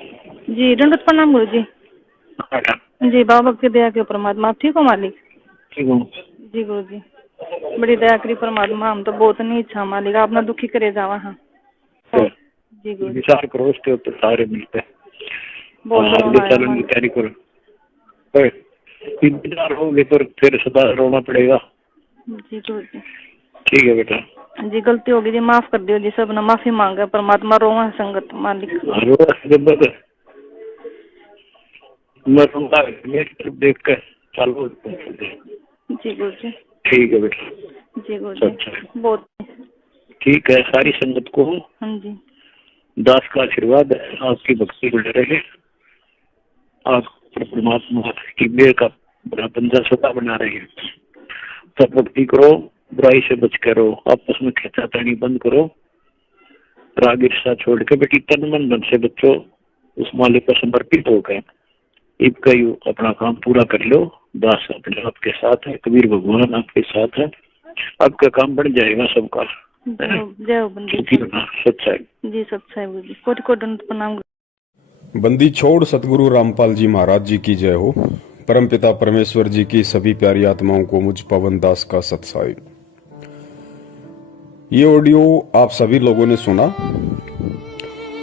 जी दंडवत प्रणाम गुरु जी। अच्छा, जी बाबा की दया के परमात्मा। आप ठीक हो मालिक? ठीक हूँ। जी गुरु जी बड़ी दया करी परमात्मा। हम तो बहुत नहीं इच्छा मालिक आपने दुखी करे जावा। हाँ तो जी गुरु जी विचार करो उसके ऊपर सारे मिलते हैं। बहुत रोना आगे आया चलने की मालिक। तैयारी करो। पर इंतजार होगे तो फिर सदा रोना पड़ेगा। जी गुरु जी। ठीक है बेटा। जी गलती होगी जी माफ कर दियो जी। सब ने माफी मांगे परमात्मा। रोवा संगत मालिक। रोना मैं सुनता मेरी तरफ देख कर चालू। जी गुरु जी। ठीक है बेटा। जी गुरु जी अच्छा बहुत। ठीक है। सारी संगत को हाँ जी दास का आशीर्वाद है। आपकी भक्ति बढ़ रहे। आप परमात्मा की मेहर का बड़ा बंदा सदा बना रहे हैं। सब भक्ति करो। बुराई से बच करो। आपस में खींचातानी बंद करो। राग ईर्ष्या छोड़ के बेटी तन मन धन से बच्चों उस मालिक को समर्पित होकर इनका अपना काम पूरा कर लो। दास अपने आपके साथ है। कबीर भगवान आपके साथ है। आपका काम बन जाएगा सबका। जय हो बंदी सच्चाई। जी सच्चाई गुरु जी। कोटि कोटि दंडवत प्रणाम। बंदी छोड़ सतगुरु रामपाल जी महाराज जी की जय हो। परमपिता परमेश्वर जी की सभी प्यारी आत्माओं को मुझ पवन दास का सत्साई। ये ऑडियो आप सभी लोगों ने सुना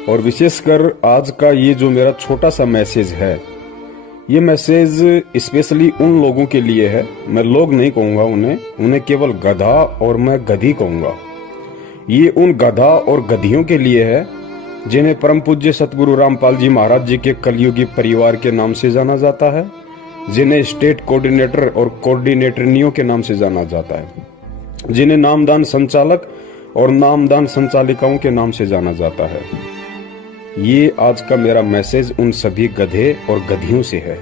और विशेषकर आज का ये जो मेरा छोटा सा मैसेज है, ये मैसेज स्पेशली उन लोगों के लिए है। मैं लोग नहीं कहूंगा उन्हें केवल गधा और मैं गधी कहूंगा। ये उन गधा और गधियों के लिए है जिन्हें परम पूज्य सतगुरु रामपाल जी महाराज जी के कलयुगी परिवार के नाम से जाना जाता है, जिन्हें स्टेट कोऑर्डिनेटर और कोऑर्डिनेटरनियों के नाम से जाना जाता है, जिन्हें नामदान संचालक और नामदान संचालिकाओं के नाम से जाना जाता है। ये आज का मेरा मैसेज उन सभी गधे और गधियों से है।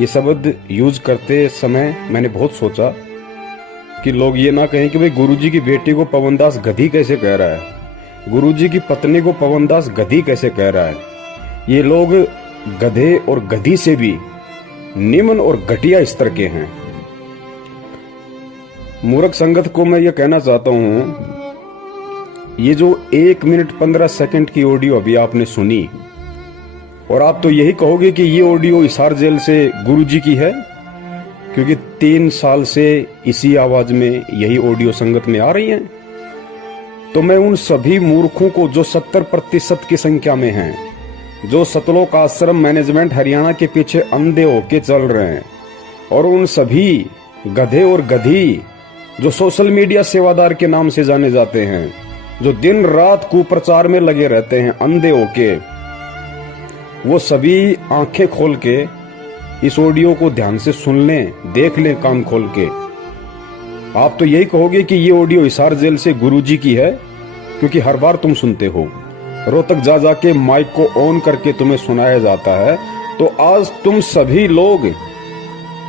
ये शब्द यूज करते समय मैंने बहुत सोचा कि लोग ये ना कहें कि भाई गुरुजी की बेटी को पवनदास गधी कैसे कह रहा है, गुरुजी की पत्नी को पवनदास गधी कैसे कह रहा है। ये लोग गधे और गधी से भी निम्न और घटिया स्तर के हैं। मूर्ख संगत को मैं ये कहना चाहता हूं, ये जो 1 मिनट 15 सेकंड की ऑडियो अभी आपने सुनी और आप तो यही कहोगे कि ये ऑडियो हिसार जेल से गुरुजी की है, क्योंकि 3 साल से इसी आवाज में यही ऑडियो संगत में आ रही है। तो मैं उन सभी मूर्खों को जो 70% की संख्या में हैं, जो सतलोक आश्रम मैनेजमेंट हरियाणा के पीछे अंधे होके चल रहे हैं, और उन सभी गधे और गधी जो सोशल मीडिया सेवादार के नाम से जाने जाते हैं, जो दिन रात कुप्रचार में लगे रहते हैं अंधे होके, वो सभी आंखें खोल के इस ऑडियो को ध्यान से सुन लें, देख लें कान खोल के। आप तो यही कहोगे कि ये ऑडियो हिसार जेल से गुरुजी की है, क्योंकि हर बार तुम सुनते हो, रोहतक जा जाके माइक को ऑन करके तुम्हें सुनाया जाता है। तो आज तुम सभी लोग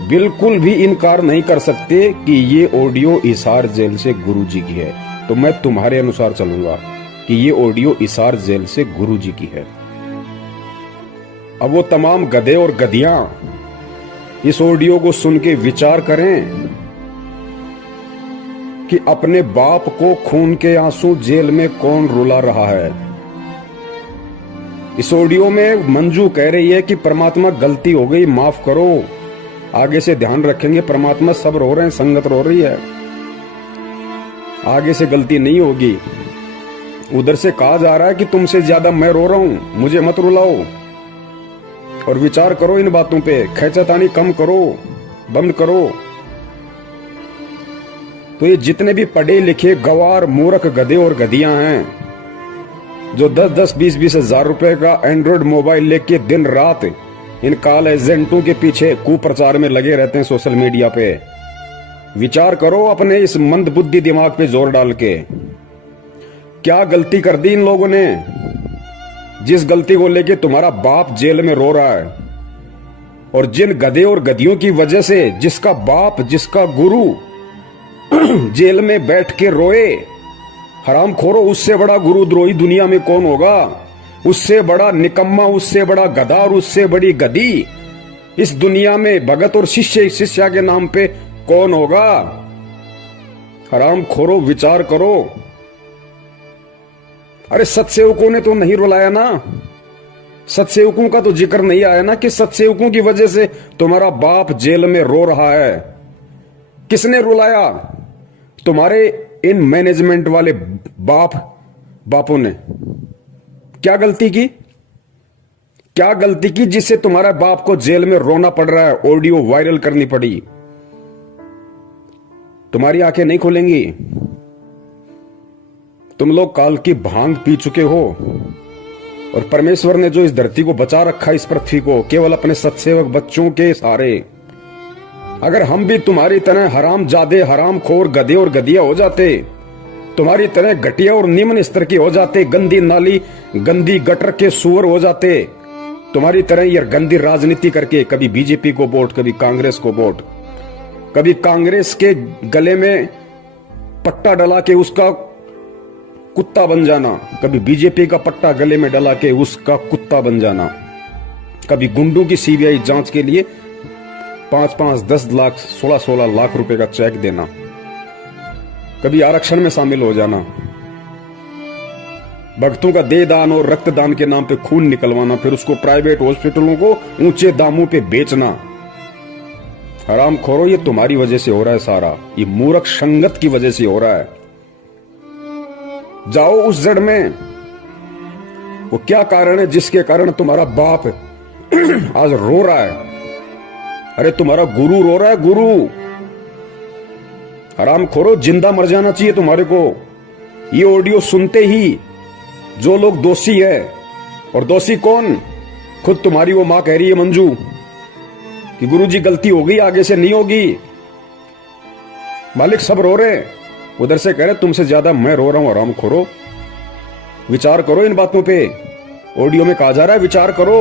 बिल्कुल भी इनकार नहीं कर सकते कि ये ऑडियो हिसार जेल से गुरुजी की है। तो मैं तुम्हारे अनुसार चलूंगा कि ये ऑडियो हिसार जेल से गुरुजी की है। अब वो तमाम गधे और गधियां इस ऑडियो को सुन के विचार करें कि अपने बाप को खून के आंसू जेल में कौन रुला रहा है। इस ऑडियो में मंजू कह रही है कि परमात्मा गलती हो गई, माफ करो, आगे से ध्यान रखेंगे। परमात्मा सब रो रहे हैं, संगत रो रही है, आगे से गलती नहीं होगी। उधर से कहा जा रहा है कि तुमसे ज्यादा मैं रो रहा हूं, मुझे मत रुलाओ। और विचार करो इन बातों पे, खैचतानी कम करो, बंद करो। तो ये जितने भी पढ़े लिखे गवार मूर्ख गधे और गधियां हैं, जो 10-10, 20-20 हजार रुपए का एंड्रॉइड मोबाइल लेके दिन रात इन कॉल एजेंटों के पीछे कुप्रचार में लगे रहते हैं सोशल मीडिया पे, विचार करो अपने इस मंद बुद्धि दिमाग पे जोर डाल के। क्या गलती कर दी इन लोगों ने, जिस गलती को लेके तुम्हारा बाप जेल में रो रहा है। और जिन गधे और गधियों की वजह से जिसका बाप, जिसका गुरु जेल में बैठ के रोए, हराम खोरो, उससे बड़ा गुरुद्रोही दुनिया में कौन होगा? उससे बड़ा निकम्मा, उससे बड़ा गधा और उससे बड़ी गधी इस दुनिया में भगत और शिष्य शिष्या के नाम पे कौन होगा? हराम खोरो, विचार करो। अरे सत्सेवकों ने तो नहीं रुलाया ना, सत्सेवकों का तो जिक्र नहीं आया ना कि सत्सेवकों की वजह से तुम्हारा बाप जेल में रो रहा है। किसने रुलाया? तुम्हारे इन मैनेजमेंट वाले बापों ने। क्या गलती की? क्या गलती की जिससे तुम्हारा बाप को जेल में रोना पड़ रहा है, ऑडियो वायरल करनी पड़ी? तुम्हारी आंखें नहीं खुलेंगी। तुम लोग काल की भांग पी चुके हो और परमेश्वर ने जो इस धरती को बचा रखा, इस पृथ्वी को, केवल अपने सत्सेवक बच्चों के सहारे। अगर हम भी तुम्हारी तरह हराम जादे, हराम खोर, गधे और गधिया हो जाते, तुम्हारी तरह घटिया और निम्न स्तर के हो जाते, गंदी नाली, गंदी गटर के सुअर हो जाते, तुम्हारी तरह ये गंदी राजनीति करके कभी बीजेपी को वोट, कभी कांग्रेस को वोट, कभी कांग्रेस के गले में पट्टा डला के उसका कुत्ता बन जाना, कभी बीजेपी का पट्टा गले में डला के उसका कुत्ता बन जाना, कभी गुंडों की सीबीआई जांच के लिए 5-5, 10 लाख, 16-16 लाख रुपए का चेक देना, कभी आरक्षण में शामिल हो जाना, भक्तों का देह दान और रक्तदान के नाम पे खून निकलवाना, फिर उसको प्राइवेट हॉस्पिटलों को ऊंचे दामों पे बेचना। हराम खोरो, ये तुम्हारी वजह से हो रहा है सारा। ये मूर्ख संगत की वजह से हो रहा है। जाओ उस जड़ में, वो क्या कारण है जिसके कारण तुम्हारा बाप आज रो रहा है? अरे तुम्हारा गुरु रो रहा है, गुरु। हराम खोरो, जिंदा मर जाना चाहिए तुम्हारे को। ये ऑडियो सुनते ही जो लोग दोषी है, और दोषी कौन? खुद तुम्हारी वो मां कह रही है मंजू कि गुरुजी गलती हो गई, आगे से नहीं होगी। मालिक सब रो रहे हैं, उधर से कह रहे तुमसे ज्यादा मैं रो रहा हूं। हराम खोरो, विचार करो इन बातों पे। ऑडियो में कहा जा रहा है विचार करो।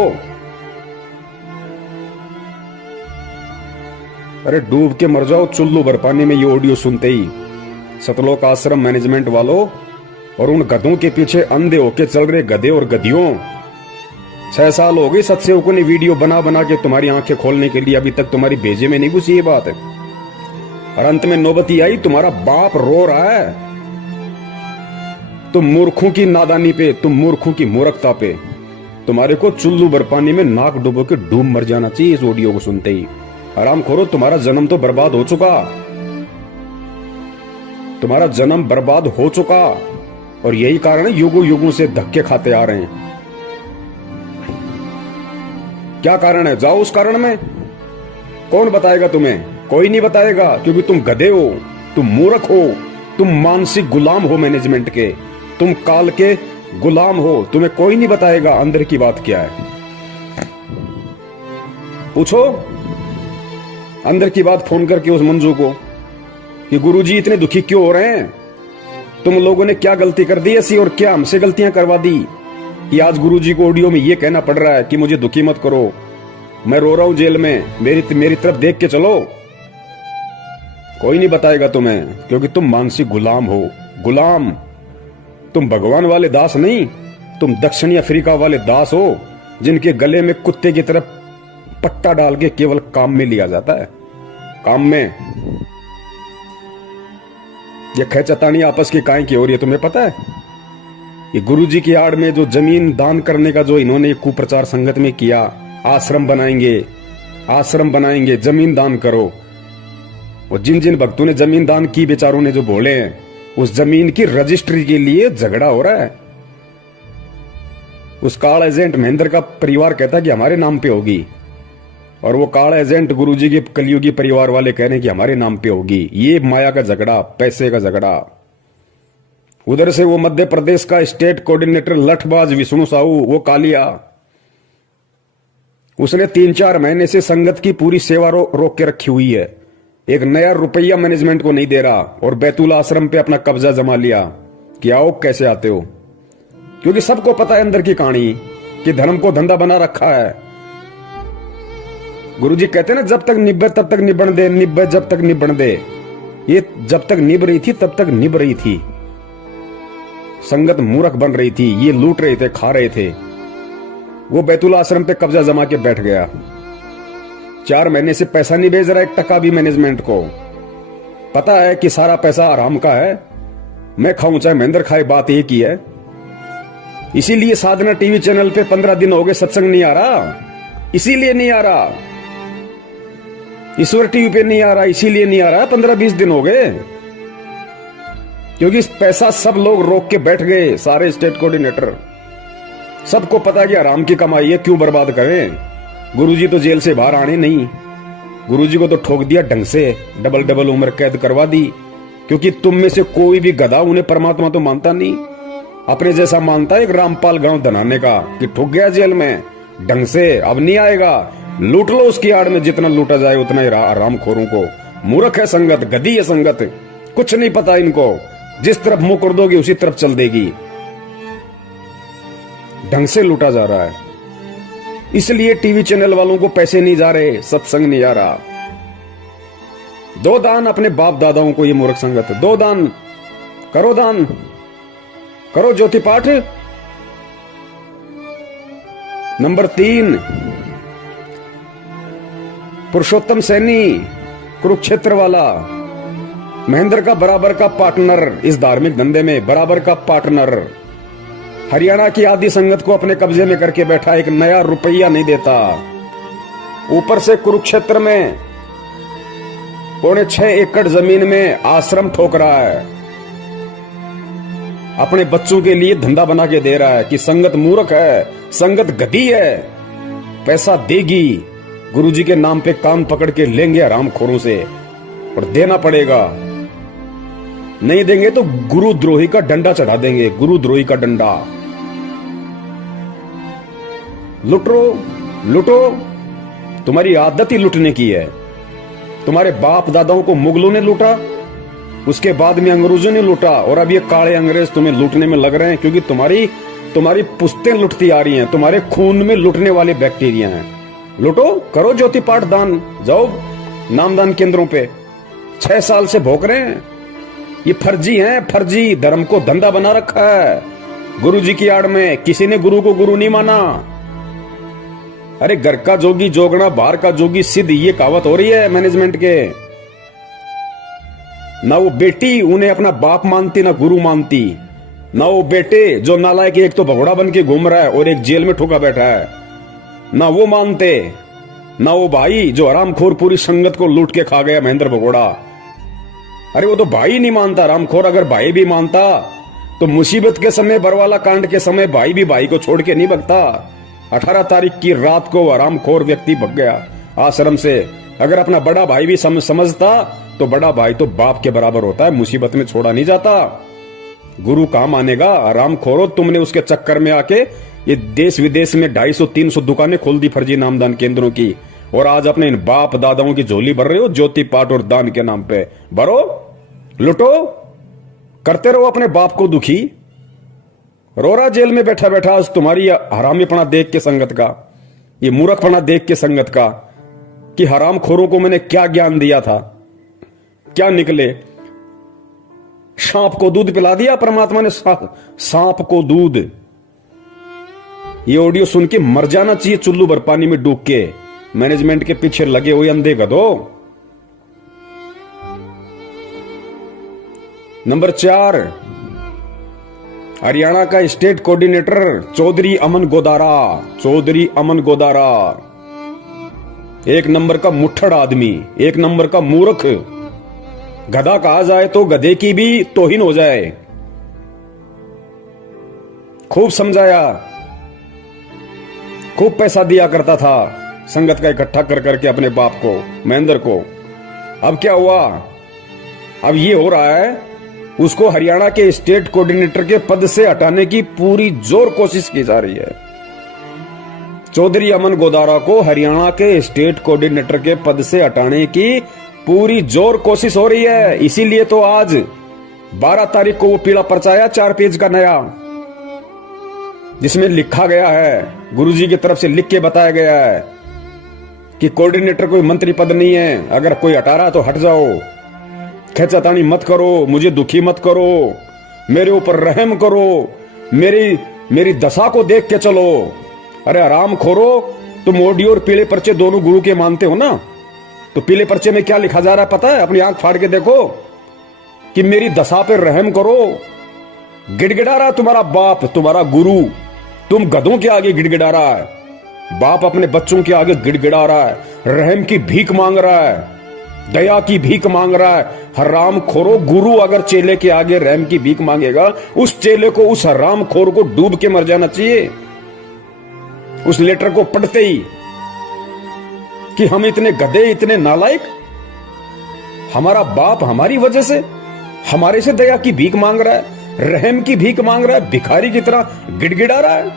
अरे डूब के मर जाओ चुल्लू भर पानी में ये ऑडियो सुनते ही। सतलोक आश्रम मैनेजमेंट वालों और उन गधों के पीछे अंधे होके चल रहे गधे और गधियों, 6 साल हो गए सत्सेवकों ने वीडियो बना बना के तुम्हारी आंखें खोलने के लिए, अभी तक तुम्हारी भेजे में नहीं घुसी ये बात है। और अंत में नौबती आई, तुम्हारा बाप रो रहा है। तुम मूर्खों की नादानी पे, तुम मूर्खों की मूर्खता पे, तुम्हारे को चुल्लू भर पानी में नाक डुबो के डूब मर जाना चाहिए इस ऑडियो को सुनते ही। आराम खोरो, तुम्हारा जन्म तो बर्बाद हो चुका, तुम्हारा जन्म बर्बाद हो चुका। और यही कारण है युगों युगों से धक्के खाते आ रहे हैं। क्या कारण है? जाओ उस कारण में। कौन बताएगा तुम्हें? कोई नहीं बताएगा, क्योंकि तुम गधे हो, तुम मूर्ख हो, तुम मानसिक गुलाम हो मैनेजमेंट के, तुम काल के गुलाम हो। तुम्हें कोई नहीं बताएगा अंदर की बात क्या है। पूछो अंदर की बात फोन करके उस मंजू को कि गुरुजी इतने दुखी क्यों हो रहे हैं, तुम लोगों ने क्या गलती कर दी ऐसी, और क्या हमसे गलतियां करवा दी कि आज गुरुजी को ऑडियो में ये कहना पड़ रहा है कि मुझे दुखी मत करो, मैं रो रहा हूं जेल में, मेरी तरफ देख के चलो। कोई नहीं बताएगा तुम्हें, क्योंकि तुम मानसिक गुलाम हो। गुलाम, तुम भगवान वाले दास नहीं, तुम दक्षिणी अफ्रीका वाले दास हो, जिनके गले में कुत्ते की तरफ पट्टा डाल के केवल काम में लिया जाता है। काम में ये खेचतानी आपस की काहे की हो रही है तुम्हें पता है? ये गुरुजी की आड़ में जो जमीन दान करने का जो इन्होंने कुप्रचार संगत में किया, आश्रम बनाएंगे, जमीन दान करो। और जिन जिन भक्तों ने जमीन दान की, बेचारों ने जो बोले हैं, उस जमीन की रजिस्ट्री के लिए झगड़ा हो रहा है। उस काल एजेंट महेंद्र का परिवार कहता है कि हमारे नाम पे होगी, और वो काल एजेंट गुरुजी के कलयुगी परिवार वाले कह रहे हैं कि हमारे नाम पे होगी। ये माया का झगड़ा, पैसे का झगड़ा। उधर से वो मध्य प्रदेश का स्टेट कोऑर्डिनेटर लठबाज विष्णु साहू, वो कालिया, उसने 3-4 महीने से संगत की पूरी सेवा रोक के रखी हुई है। एक नया रुपया मैनेजमेंट को नहीं दे रहा, और बैतूल आश्रम पे अपना कब्जा जमा लिया कि आओ कैसे आते हो, क्योंकि सबको पता है अंदर की कहानी कि धर्म को धंधा बना रखा है। गुरुजी कहते हैं ना, जब तक निब्बे तब तक निबण दे, निब्बे जब तक निबण दे। ये जब तक निभ रही थी तब तक निभ रही थी। संगत मूर्ख बन रही थी, ये लूट रहे थे, खा रहे थे। वो बैतूल आश्रम पे कब्जा जमा के बैठ गया। 4 महीने से पैसा नहीं भेज रहा, 1 टका भी मैनेजमेंट को। पता है कि सारा पैसा आराम का है, मैं खाऊं चाहे महेंद्र खाए, बात एक ही है। इसीलिए साधना टीवी चैनल पे 15 दिन हो गए सत्संग नहीं आ रहा, इसीलिए नहीं आ रहा। ईश्वर टीवी पे नहीं आ रहा, इसीलिए नहीं आ रहा। 15-20 दिन हो गए, क्योंकि पैसा सब लोग रोक के बैठ गए, सारे स्टेट कोऑर्डिनेटर। सबको पता कि आराम की कमाई है, क्यों बर्बाद करें। गुरुजी तो जेल से बाहर आने नहीं, गुरुजी को तो ठोक दिया ढंग से, डबल उम्र कैद करवा दी। क्योंकि तुम में से कोई भी गधा उन्हें परमात्मा तो मानता नहीं, अपने जैसा मानता है एक रामपाल गांव धनाने का, कि ठुक गया जेल में ढंग से, अब नहीं आएगा। लूट लो उसकी आड़ में, जितना लूटा जाए उतना ही रामखोरों को। मूर्ख है संगत, गधी है संगत, कुछ नहीं पता इनको। जिस तरफ मुंह कर दोगे उसी तरफ चल देगी। ढंग से लूटा जा रहा है, इसलिए टीवी चैनल वालों को पैसे नहीं जा रहे, सत्संग नहीं आ रहा। दो दान अपने बाप दादाओं को, ये मूर्ख संगत। दो दान करो, दान करो, ज्योति पाठ। नंबर 3, पुरुषोत्तम सैनी, कुरुक्षेत्र वाला, महेंद्र का बराबर का पार्टनर इस धार्मिक धंधे में, बराबर का पार्टनर। हरियाणा की आदि संगत को अपने कब्जे में करके बैठा, एक नया रुपया नहीं देता। ऊपर से कुरुक्षेत्र में 6.25 एकड़ जमीन में आश्रम ठोक रहा है, अपने बच्चों के लिए धंधा बना के दे रहा है। कि संगत मूर्ख है, संगत गधी है, पैसा देगी, गुरुजी के नाम पे कान पकड़ के लेंगे हरामखोरों से, और देना पड़ेगा। नहीं देंगे तो गुरुद्रोही का डंडा चढ़ा देंगे, गुरुद्रोही का डंडा। लुटो लुटो, तुम्हारी आदत ही लुटने की है। तुम्हारे बाप दादाओं को मुगलों ने लूटा, उसके बाद में अंग्रेजों ने लूटा, और अब ये काले अंग्रेज तुम्हें लूटने में लग रहे हैं, क्योंकि तुम्हारी पुश्तें लुटती आ रही हैं, तुम्हारे खून में लुटने वाले बैक्टीरिया हैं। लुटो, करो ज्योति पाठ दान, जाओ नामदान केंद्रों पे। 6 साल से भोग रहे हैं, ये फर्जी हैं, फर्जी धर्म को धंधा बना रखा है गुरुजी की आड़ में। किसी ने गुरु को गुरु नहीं माना। अरे घर का जोगी जोगना, बाहर का जोगी सिद्ध, ये कहावत हो रही है मैनेजमेंट के। ना वो बेटी उन्हें अपना बाप मानती, ना गुरु मानती। ना वो बेटे जो नालायक, एक तो भगोड़ा बन के घूम रहा है और एक जेल में ठुका बैठा है, ना वो मानते। ना वो भाई जो हरामखोर पूरी संगत को लूट के खा गया, महेंद्र भगोड़ा। अरे वो तो भाई नहीं मानता हरामखोर। अगर भाई भी मानता तो मुसीबत के समय, बरवाला कांड के समय, भाई भी भाई को छोड़ के नहीं भगता। 18 तारीख की रात को हरामखोर व्यक्ति भग गया आश्रम से। अगर अपना बड़ा भाई भी समझता तो बड़ा भाई तो बाप के बराबर होता है, मुसीबत में छोड़ा नहीं जाता। गुरु कहां मानेगा? हरामखोरो, तुमने उसके चक्कर में आके ये देश विदेश में 250-300 दुकानें खोल दी फर्जी नामदान केंद्रों की, और आज अपने इन बाप दादाओं की झोली भर रहे हो ज्योति पाठ और दान के नाम पे। भरो, लुटो, करते रहो अपने बाप को दुखी। रोरा जेल में बैठा बैठा आज तुम्हारी हरामीपना देख के संगत का, ये मूर्खपना देख के संगत का, कि हरामखोरों को मैंने क्या ज्ञान दिया था, क्या निकले। सांप को दूध पिला दिया परमात्मा ने, सांप को दूध। ये ऑडियो सुन के मर जाना चाहिए चुल्लू भर पानी में डूब के, मैनेजमेंट के पीछे लगे हुए अंधे गधो। नंबर 4, हरियाणा का स्टेट कोऑर्डिनेटर चौधरी अमन गोदारा। चौधरी अमन गोदारा एक नंबर का मुट्ठड़ आदमी, एक नंबर का मूर्ख। गधा कहा जाए तो गधे की भी तौहीन हो जाए। खूब समझाया, खूब पैसा दिया करता था संगत का इकट्ठा कर करके अपने बाप को, महेंद्र को। अब क्या हुआ? अब ये हो रहा है, उसको हरियाणा के स्टेट कोऑर्डिनेटर के पद से हटाने की पूरी जोर कोशिश की जा रही है। चौधरी अमन गोदारा को हरियाणा के स्टेट कोऑर्डिनेटर के पद से हटाने की पूरी जोर कोशिश हो रही है। इसीलिए तो आज 12 तारीख को वो पीला पर्चा आया 4 पेज का नया, जिसमें लिखा गया है, गुरुजी की तरफ से लिख के बताया गया है कि कोऑर्डिनेटर कोई मंत्री पद नहीं है, अगर कोई हटा रहा तो हट जाओ, खेचातानी मत करो, मुझे दुखी मत करो, मेरे ऊपर रहम करो, मेरी दशा को देख के चलो। अरे आराम खोरो, तुम ऑडियो और पीले पर्चे दोनों गुरु के मानते हो ना, तो पीले पर्चे में क्या लिखा जा रहा है पता है? अपनी आंख फाड़ के देखो कि मेरी दशा पे रहम करो। गिड़गिड़ा रहा तुम्हारा बाप, तुम्हारा गुरु, तुम गधों के आगे गिड़गिड़ा रहा है, बाप अपने बच्चों के आगे गिड़गिड़ा रहा है, रहम की भीख मांग रहा है, दया की भीख मांग रहा है। हराम खोरो, गुरु अगर चेले के आगे रहम की भीख मांगेगा, उस चेले को, उस हराम खोर को डूब के मर जाना चाहिए उस लेटर को पढ़ते ही, कि हम इतने गधे, इतने नालायक, हमारा बाप हमारी वजह से हमारे से दया की भीख मांग रहा है, रहम की भीख मांग रहा है, भिखारी की तरह गिड़गिड़ा रहा है।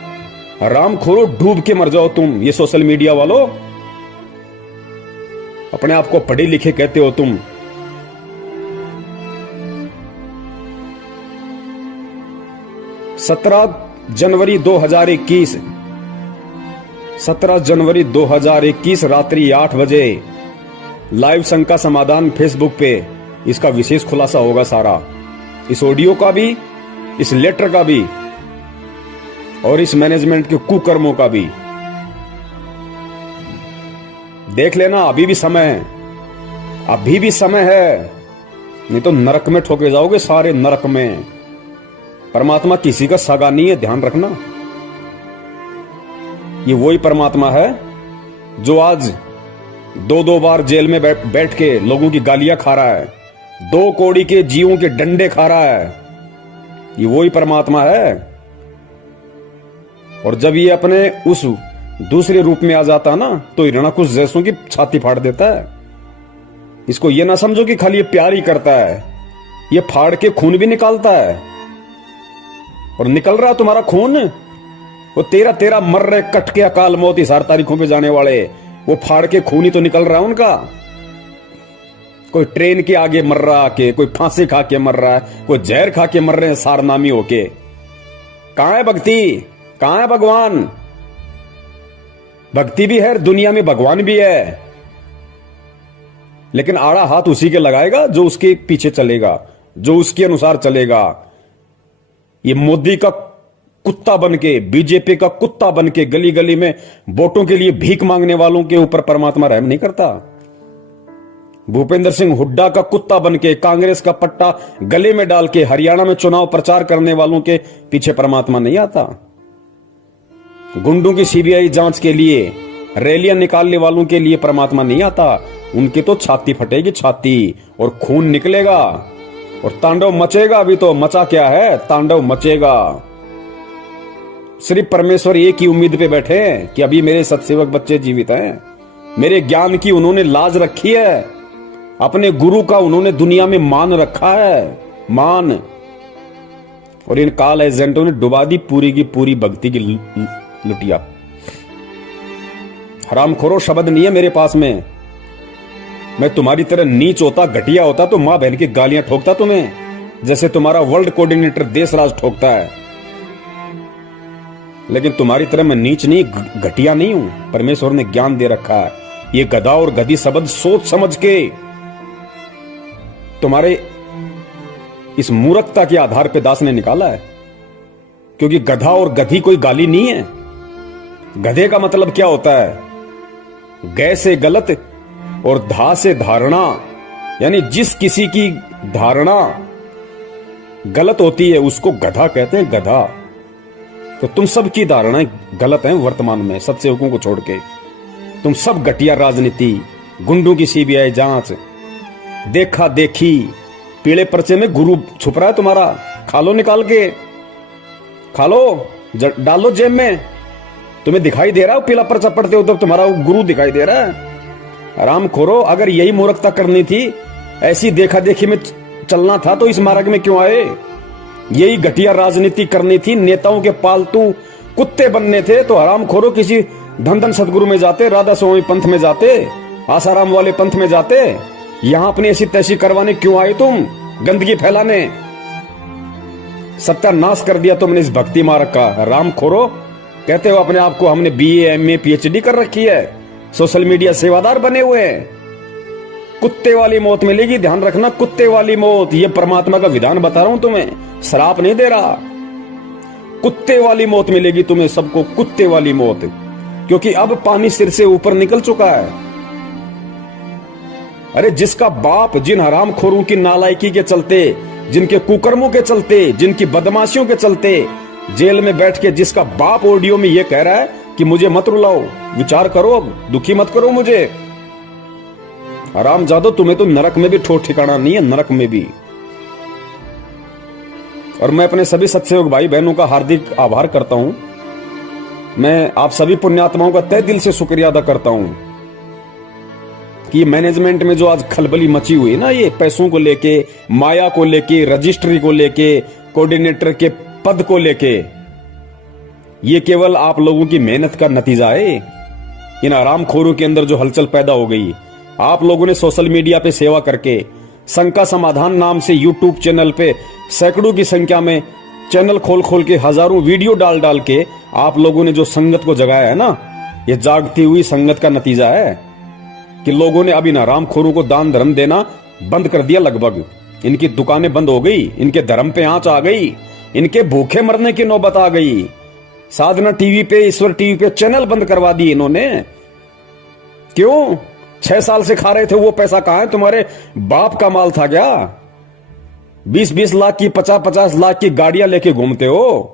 हराम खोरो, डूब के मर जाओ तुम। ये सोशल मीडिया वालों, अपने आप को पढ़े लिखे कहते हो तुम। सत्रह जनवरी 2021 रात्रि 8 बजे लाइव संघ का समाधान फेसबुक पे इसका विशेष खुलासा होगा सारा, इस ऑडियो का भी, इस लेटर का भी, और इस मैनेजमेंट के कुकर्मों का भी। देख लेना, अभी भी समय है, अभी भी समय है, नहीं तो नरक में ठोके जाओगे, सारे नरक में। परमात्मा किसी का सगा नहीं है, ध्यान रखना। ये वही परमात्मा है जो आज 2-2 बार जेल में बैठ के लोगों की गालियां खा रहा है, 2 कौड़ी के जीवों के डंडे खा रहा है। ये वही परमात्मा है। और जब ये अपने उस दूसरे रूप में आ जाता है ना, तो हिरणाकुश जैसों की छाती फाड़ देता है। इसको ये ना समझो कि खाली ये प्यार ही करता है, ये फाड़ के खून भी निकालता है। और निकल रहा तुम्हारा खून, वो 13 मर रहे कट के अकाल मौत इस 8 तारीखों पे जाने वाले, वो फाड़ के खून ही तो निकल रहा है उनका। कोई ट्रेन के आगे मर रहा के, कोई फांसी खा के मर रहा है, कोई जहर खा के मर रहे हैं सारनामी होके। कहां है भक्ति, कहां है भगवान? भक्ति भी है, दुनिया में भगवान भी है, लेकिन आड़ा हाथ उसी के लगाएगा जो उसके पीछे चलेगा, जो उसके अनुसार चलेगा। ये मोदी का कुत्ता बनके, बीजेपी का कुत्ता बनके गली गली में वोटों के लिए भीख मांगने वालों के ऊपर परमात्मा रहम नहीं करता। भूपेंद्र सिंह हुड्डा का कुत्ता बनके, कांग्रेस का पट्टा गले में डाल के हरियाणा में चुनाव प्रचार करने वालों के पीछे परमात्मा नहीं आता। गुंडों की सीबीआई जांच के लिए रैलियां निकालने वालों के लिए परमात्मा नहीं आता। उनकी तो छाती फटेगी, छाती, और खून निकलेगा और तांडव मचेगा। अभी तो मचा क्या है, तांडव मचेगा। सिर्फ परमेश्वर एक ही उम्मीद पे बैठे हैं कि अभी मेरे सत्सेवक बच्चे जीवित हैं, मेरे ज्ञान की उन्होंने लाज रखी है, अपने गुरु का उन्होंने दुनिया में मान रखा है, मान। और इन काल एजेंटों ने डुबा दी पूरी की पूरी भक्ति की लुटिया। हरामखोरो शब्द नहीं है मेरे पास में। मैं तुम्हारी तरह नीच होता, घटिया होता तो मां बहन की गालियां ठोकता तुम्हें, जैसे तुम्हारा वर्ल्ड कोऑर्डिनेटर देशराज ठोकता है। लेकिन तुम्हारी तरह मैं नीच नहीं, घटिया नहीं हूं। परमेश्वर ने ज्ञान दे रखा है। ये गधा और गधी शब्द सोच समझ के तुम्हारे इस मूर्खता के आधार पे दास ने निकाला है, क्योंकि गधा और गधी कोई गाली नहीं है। गधे का मतलब क्या होता है? गै से गलत और धा से धारणा, यानी जिस किसी की धारणा गलत होती है उसको गधा कहते हैं, गधा। तो तुम सब की धारणाएं गलत हैं वर्तमान में, सत्सेवकों को छोड़ के। तुम सब घटिया राजनीति, गुंडों की सीबीआई जांच, देखा देखी, पीले पर्चे में गुरु छुप रहा है तुम्हारा। खा लो, निकाल के खा लो, डालो जेब में। तुम्हें दिखाई दे रहा है पीला पर्चा पढ़ते हो तो तुम्हारा गुरु दिखाई दे रहा है। आराम खोरो, अगर यही मूर्खता करनी थी, ऐसी देखा देखी में चलना था तो इस मार्ग में क्यों आए? यही घटिया राजनीति करनी थी, नेताओं के पालतू कुत्ते बनने थे तो हराम खोरो किसी धन सदगुरु में जाते, राधा स्वामी पंथ में जाते, आसाराम वाले पंथ में जाते। यहां अपनी ऐसी तैसी करवाने क्यों आए तुम? गंदगी फैलाने। सत्यानाश कर दिया तुमने इस भक्ति मार्ग का। हराम खोरो, कहते हो अपने आप को हमने बीए, एमए, पीएचडी कर रखी है, सोशल मीडिया सेवादार बने हुए हैं। कुत्ते वाली मौत मिलेगी, ध्यान रखना, कुत्ते वाली मौत। ये परमात्मा का विधान बता रहा हूं तुम्हें, श्राप नहीं दे रहा। कुत्ते वाली मौत मिलेगी तुम्हें सबको, कुत्ते वाली मौत, क्योंकि अब पानी सिर से ऊपर निकल चुका है। अरे जिसका बाप जिन हरामखोरों की नालायकी के चलते, जिनके कुकर्मों के चलते, जिनकी बदमाशियों के चलते जेल में बैठ के जिसका बाप ऑडियो में ये कह रहा है कि मुझे मत रुलाओ, विचार करो, अब दुखी मत करो मुझे। हरामजादो, तुम्हें तो नरक में भी ठोठ ठिकाना नहीं है, नरक में भी। और मैं अपने सभी सत्सयोग भाई बहनों का हार्दिक आभार करता हूं। मैं आप सभी पुण्यात्माओं का तहे दिल से शुक्रिया अदा करता हूं कि मैनेजमेंट में जो आज खलबली मची हुई है ना, ये पैसों को लेके, माया को लेके, रजिस्ट्री को लेके, कोऑर्डिनेटर के पद को लेके, ये केवल आप लोगों की मेहनत का नतीजा है। इन आरामखोरों के अंदर जो हलचल पैदा हो गई, आप लोगों ने सोशल मीडिया पे सेवा करके, शंका समाधान नाम से यूट्यूब चैनल पे सैकड़ों की संख्या में चैनल खोल खोल के, हजारों वीडियो डाल डाल के आप लोगों ने जो संगत को जगाया है ना, ये जागती हुई संगत का नतीजा है कि लोगों ने अब इन हरामखोरों को दान धर्म देना बंद कर दिया। लगभग इनकी दुकानें बंद हो गई, इनके धर्म पे आंच आ गई, इनके भूखे मरने की नौबत आ गई। साधना टीवी पे, ईश्वर टीवी पे चैनल बंद करवा दिए इन्होंने। क्यों? 6 साल से खा रहे थे, वो पैसा कहां है? तुम्हारे बाप का माल था क्या? 20-20 लाख की, 50-50 लाख की गाड़ियां लेके घूमते हो।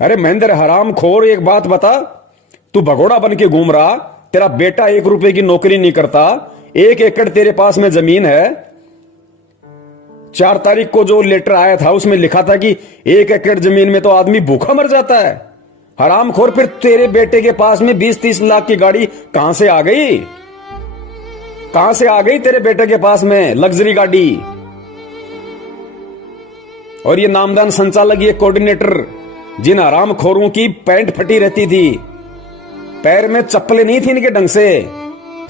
अरे महेंद्र हरामखोर, एक बात बता, तू भगोड़ा बन के घूम रहा, तेरा बेटा 1 रुपए की नौकरी नहीं करता, 1 एकड़ तेरे पास में जमीन है। 4 तारीख को जो लेटर आया था उसमें लिखा था कि 1 एकड़ जमीन में तो आदमी भूखा मर जाता है। हरामखोर, फिर तेरे बेटे के पास में 20-30 लाख की गाड़ी कहां से आ गई? कहां से आ गई तेरे बेटे के पास में लग्जरी गाड़ी? और ये नामदान संचालक, ये कोऑर्डिनेटर, जिन हरामखोरों की पैंट फटी रहती थी, पैर में चप्पलें नहीं थी इनके ढंग से,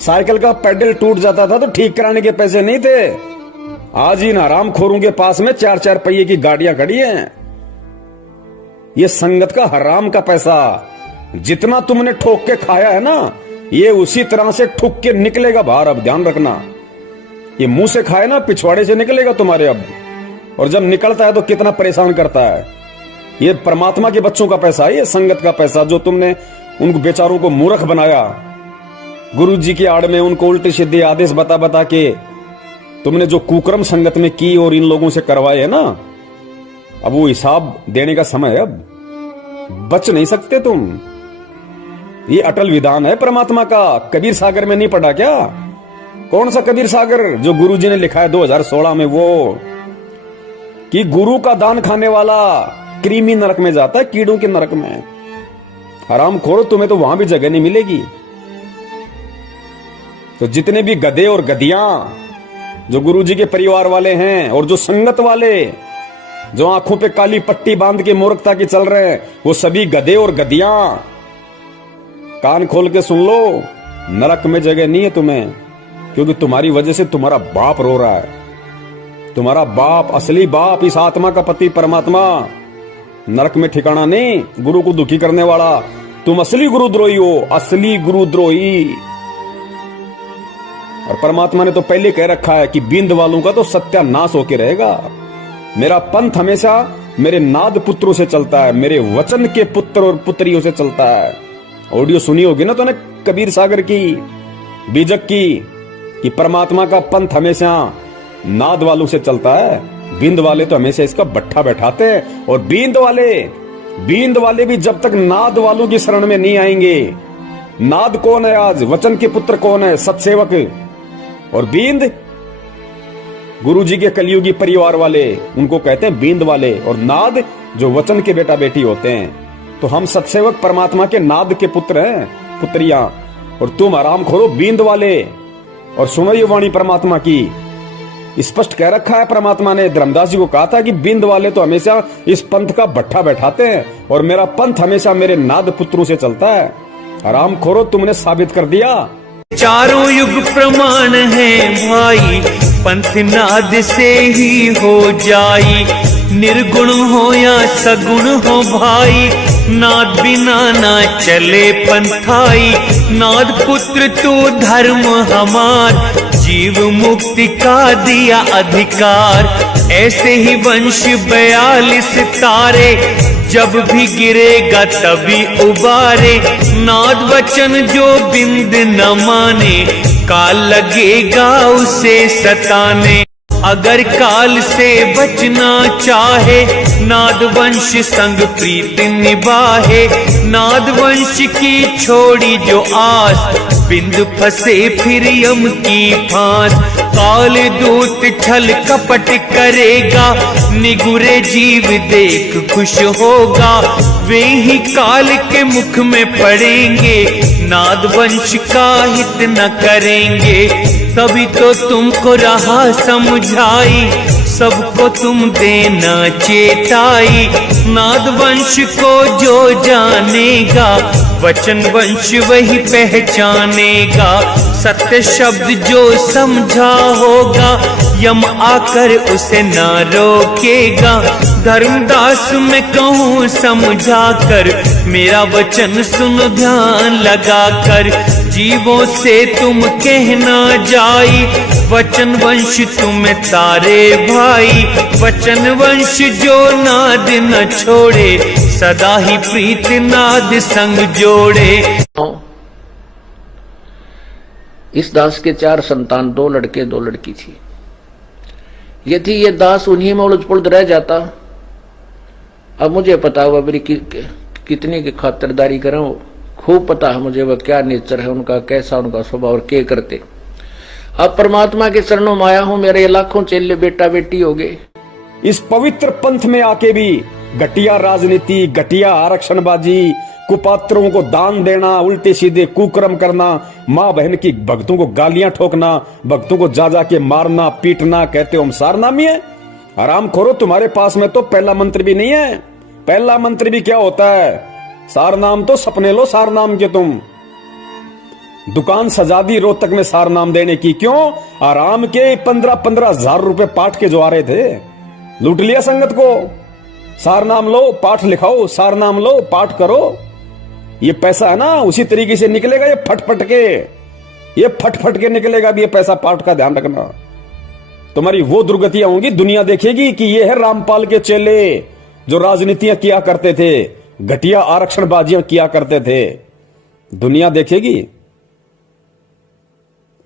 साइकिल का पैडल टूट जाता था तो ठीक कराने के पैसे नहीं थे, आज इन हरामखोरों के पास में 4-4 पहिए की गाड़ियां खड़ी हैं। ये संगत का हराम का पैसा जितना तुमने ठोक के खाया है ना, ये उसी तरह से ठुक के निकलेगा बाहर। अब ध्यान रखना, ये मुंह से खाए ना, पिछवाड़े से निकलेगा तुम्हारे अब। और जब निकलता है तो कितना परेशान करता है। ये परमात्मा के बच्चों का पैसा है, ये संगत का पैसा, जो तुमने उन बेचारों को मूर्ख बनाया। गुरु जी की आड़ में उनको उल्टे सीधे आदेश बता बता के तुमने जो कुकर्म संगत में की और इन लोगों से करवाए है ना, अब वो हिसाब देने का समय है। अब बच नहीं सकते तुम। ये अटल विधान है परमात्मा का। कबीर सागर में नहीं पढ़ा क्या? कौन सा कबीर सागर जो गुरु जी ने लिखा है 2016 में, वो कि गुरु का दान खाने वाला कृमि नरक में जाता है, कीड़ों के नरक में। हरामखोरो, तुम्हें तो वहां भी जगह नहीं मिलेगी। तो जितने भी गधे और गधियां जो गुरुजी के परिवार वाले हैं और जो संगत वाले जो आंखों पे काली पट्टी बांध के मूर्खता की चल रहे हैं, वो सभी गधे और गधियां कान खोल के सुन लो, नरक में जगह नहीं है तुम्हें। क्योंकि तुम्हारी वजह से तुम्हारा बाप रो रहा है। तुम्हारा बाप, असली बाप, इस आत्मा का पति परमात्मा, नरक में ठिकाना नहीं। गुरु को दुखी करने वाला तुम असली गुरुद्रोही हो, असली गुरुद्रोही। और परमात्मा ने तो पहले कह रखा है कि बिंद वालों का तो सत्यानाश होके रहेगा। मेरा पंथ हमेशा मेरे नाद पुत्रों से चलता है, मेरे वचन के पुत्र और पुत्रियों से चलता है। ऑडियो सुनी होगी ना तूने कबीर सागर की, बीजक की, कि परमात्मा का पंथ हमेशा नाद वालों से चलता है। बिंद वाले तो हमेशा इसका बट्ठा बैठाते हैं। और बिंद वाले भी जब तक नाद वालों की शरण में नहीं आएंगे। नाद कौन है आज? वचन के पुत्र कौन है? सत्सेवक। और बींद गुरुजी के कलियुगी परिवार वाले, उनको कहते हैं बींद वाले। और नाद जो वचन के बेटा बेटी होते हैं। तो हम सत्सेवक परमात्मा के नाद के पुत्र हैं, पुत्रियां। और तुम आराम खोरो बींद वाले। और सुनो ये वाणी परमात्मा की, स्पष्ट कह रखा है परमात्मा ने। धर्मदास जी को कहा था कि बिंद वाले तो हमेशा इस पंथ का भट्ठा बैठाते हैं और मेरा पंथ हमेशा मेरे नाद पुत्रों से चलता है। आराम खोरो, तुमने साबित कर दिया। चारों युग प्रमाण है भाई, पंथ नाद से ही हो जाई। निर्गुण हो या सगुण हो भाई, नाद बिना ना चले पंथाई। नाद पुत्र तू धर्म हमार, जीव मुक्ति का दिया अधिकार। ऐसे ही वंश 42 तारे, जब भी गिरेगा तभी उबारे। नाद वचन जो बिंद न माने, काल लगेगा उसे सताने। अगर काल से बचना चाहे नादवंश संग प्रीत निभाहे। नादवंश की छोड़ी जो आस बिंद फंसे फिर यम की फांस। काल दूत छल कपट करेगा निगुरे जीव देख खुश होगा। वे ही काल के मुख में पड़ेंगे नादवंश का हित न करेंगे। तभी तो तुमको रहा समझाई सबको तुम देना चेताई। नादवंश को जो जानेगा वचन वंश वही पहचानेगा। सत्य शब्द जो समझा होगा यम आकर उसे ना रोकेगा। धर्मदास मैं कहूँ समझा कर मेरा वचन सुनो ध्यान लगा कर। जीवों से तुम कहना जाई वचन वंश तुम्हें तारे भाई। वचन वंश जो नाद न छोड़े सदा ही प्रीत नाद संग जोड़े। इस दास के 4 संतान, 2 लड़के 2 लड़की थी। यदि ये दास उन्हीं में उलझ पुलझ रह जाता, अब मुझे पता हुआ मेरी कितनी की खातिरदारी करूं, खूब पता है मुझे वह क्या नेचर है उनका, कैसा उनका स्वभाव और क्या करते। अब परमात्मा के चरणों में आया हूं, मेरे ये लाखों चेले बेटा बेटी हो गए। इस पवित्र पंथ में आके भी घटिया राजनीति, घटिया आरक्षणबाजी, कुपात्रों को दान देना, उल्टे सीधे कुकर्म करना, माँ बहन की भक्तों को गालियां ठोकना, भक्तों को जा के मारना पीटना, कहते हो हम सारनामी है। आराम खोरो, तुम्हारे पास में तो पहला मंत्र भी नहीं है। पहला मंत्र भी क्या होता है? सारनाम तो सपने लो सारनाम के तुम। दुकान सजा दी रोहतक में सारनाम देने की, क्यों? आराम के 15-15 हजार रुपए पाठ के जो आ रहे थे, लूट लिया संगत को। सारनाम लो, पाठ लिखाओ, सारनाम लो, पाठ करो। ये पैसा है ना उसी तरीके से निकलेगा, ये फट के निकलेगा भी ये पैसा। पाठ का ध्यान रखना, तुम्हारी वो दुर्गतियां होंगी, दुनिया देखेगी कि ये है रामपाल के चेले जो राजनीतियां किया करते थे, घटिया आरक्षणबाजियां किया करते थे। दुनिया देखेगी।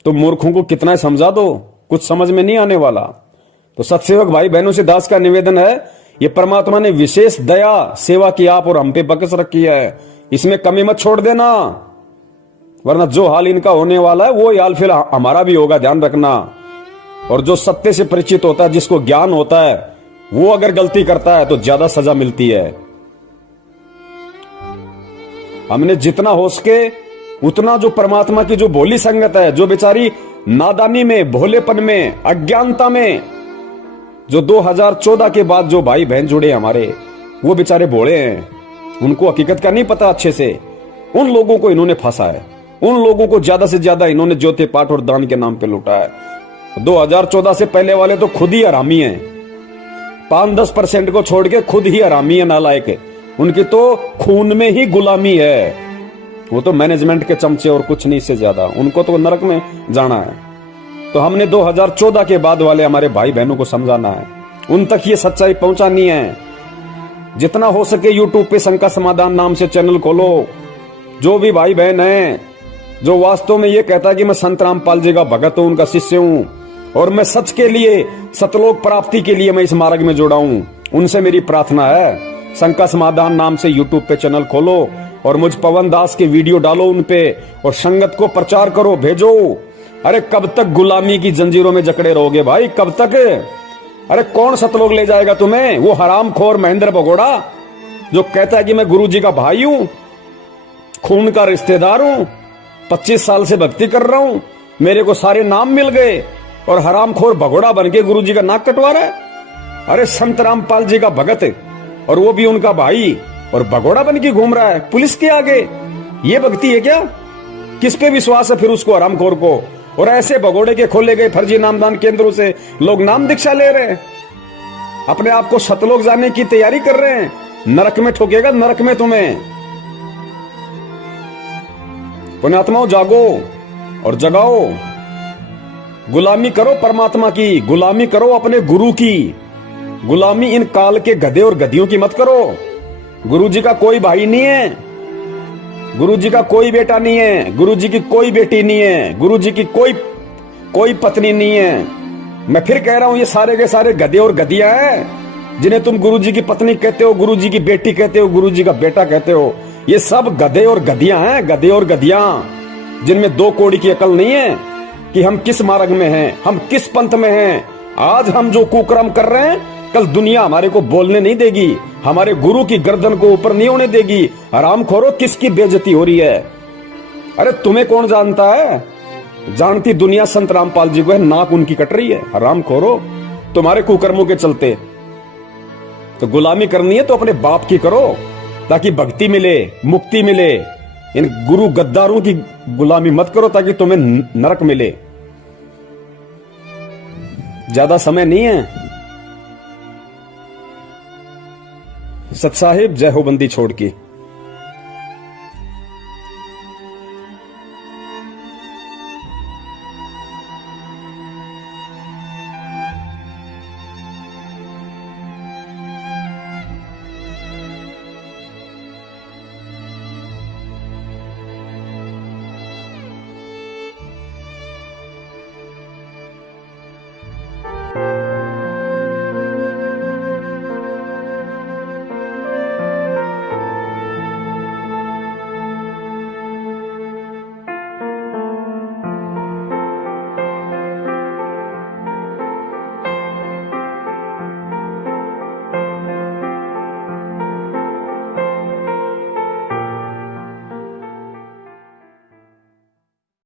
तो मूर्खों को कितना समझा दो, कुछ समझ में नहीं आने वाला। तो सत्सेवक भाई बहनों से दास का निवेदन है, ये परमात्मा ने विशेष दया सेवा की आप और हम पे बकस रखी है, इसमें कमी मत छोड़ देना, वरना जो हाल इनका होने वाला है वो हाल फिर हमारा भी होगा, ध्यान रखना। और जो सत्य से परिचित होता है, जिसको ज्ञान होता है, वो अगर गलती करता है तो ज्यादा सजा मिलती है। हमने जितना हो सके उतना जो परमात्मा की जो भोली संगत है, जो बेचारी नादानी में, भोलेपन में, अज्ञानता में, जो 2014 के बाद जो भाई बहन जुड़े हमारे, वो बेचारे भोले हैं, उनको हकीकत का नहीं पता अच्छे से। उन लोगों को इन्होंने फंसा है, उन लोगों को ज्यादा से ज्यादा इन्होंने ज्योति पाठ और दान के नाम पे लूटा है। 2014 से पहले वाले तो खुद ही हरामी हैं, 5-10% को छोड़ के खुद ही हरामी है, नालायक। उनकी तो खून में ही गुलामी है, वो तो मैनेजमेंट के चमचे और कुछ नहीं से ज्यादा, उनको तो नरक में जाना है। तो हमने 2014 के बाद वाले हमारे भाई बहनों को समझाना है, उन तक ये सच्चाई पहुंचानी है। जितना हो सके यूट्यूब पे शंका समाधान नाम से चैनल खोलो। जो भी भाई बहन है जो वास्तव में ये कहता है कि मैं संत रामपाल जी का भगत हूं, उनका शिष्य हूं, और मैं सच के लिए, सतलोक प्राप्ति के लिए मैं इस मार्ग में जुड़ा हूं, उनसे मेरी प्रार्थना है, शंका समाधान नाम से यूट्यूब पे चैनल खोलो और मुझ पवन दास के वीडियो डालो उन पे, और संगत को प्रचार करो, भेजो। अरे कब तक गुलामी की जंजीरों में जकड़े रहोगे भाई, कब तक? अरे कौन सतलोक ले जाएगा तुम्हें? वो हरामखोर महेंद्र भगोड़ा जो कहता है कि मैं गुरुजी का भाई हूं, खून का रिश्तेदार हूं, 25 साल से भक्ति कर रहा हूं, मेरे को सारे नाम मिल गए, और हरामखोर भगोड़ा बन के गुरुजी का नाक कटवा रहा है। अरे संत रामपाल जी का भगत है, और वो भी उनका भाई, और भगोड़ा बन के घूम रहा है पुलिस के आगे। ये भक्ति है क्या? किस पे विश्वास है फिर उसको, हरामखोर को? और ऐसे भगोड़े के खोले गए फर्जी नामदान केंद्रों से लोग नाम दीक्षा ले रहे हैं, अपने आप को सतलोक जाने की तैयारी कर रहे हैं। नरक में ठोकेगा, नरक में तुम्हें। पुण्यात्माओं जागो और जगाओ, गुलामी करो परमात्मा की, गुलामी करो अपने गुरु की, गुलामी इन काल के गधे और गधियों की मत करो। गुरु जी का कोई भाई नहीं है, गुरु जी का कोई बेटा नहीं है, गुरु जी की कोई बेटी नहीं है, गुरु जी की कोई पत्नी नहीं है। मैं फिर कह रहा हूं, ये सारे के सारे गधे और गधियां हैं जिन्हें तुम गुरुजी की पत्नी कहते हो, गुरुजी की बेटी कहते हो, गुरुजी का बेटा कहते हो। ये सब गधे और गधियां हैं, गधे और गधियां, जिनमें दो कौड़ी की अकल नहीं है कि हम किस मार्ग में हैं, हम किस पंथ में हैं। आज हम जो कुकर्म कर रहे हैं, कल दुनिया हमारे को बोलने नहीं देगी, हमारे गुरु की गर्दन को ऊपर नहीं होने देगी। हरामखोरो, किसकी बेइज्जती हो रही है? अरे तुम्हें कौन जानता है? जानती दुनिया संत रामपाल जी को है, नाक उनकी कट रही है। हरामखोरो, तुम्हारे कुकर्मों के चलते। तो गुलामी करनी है तो अपने बाप की करो, ताकि भक्ति मिले, मुक्ति मिले। इन गुरु गद्दारों की गुलामी मत करो ताकि तुम्हें नरक मिले। ज्यादा समय नहीं है। सत साहिब, जय हो बंदी छोड़ की।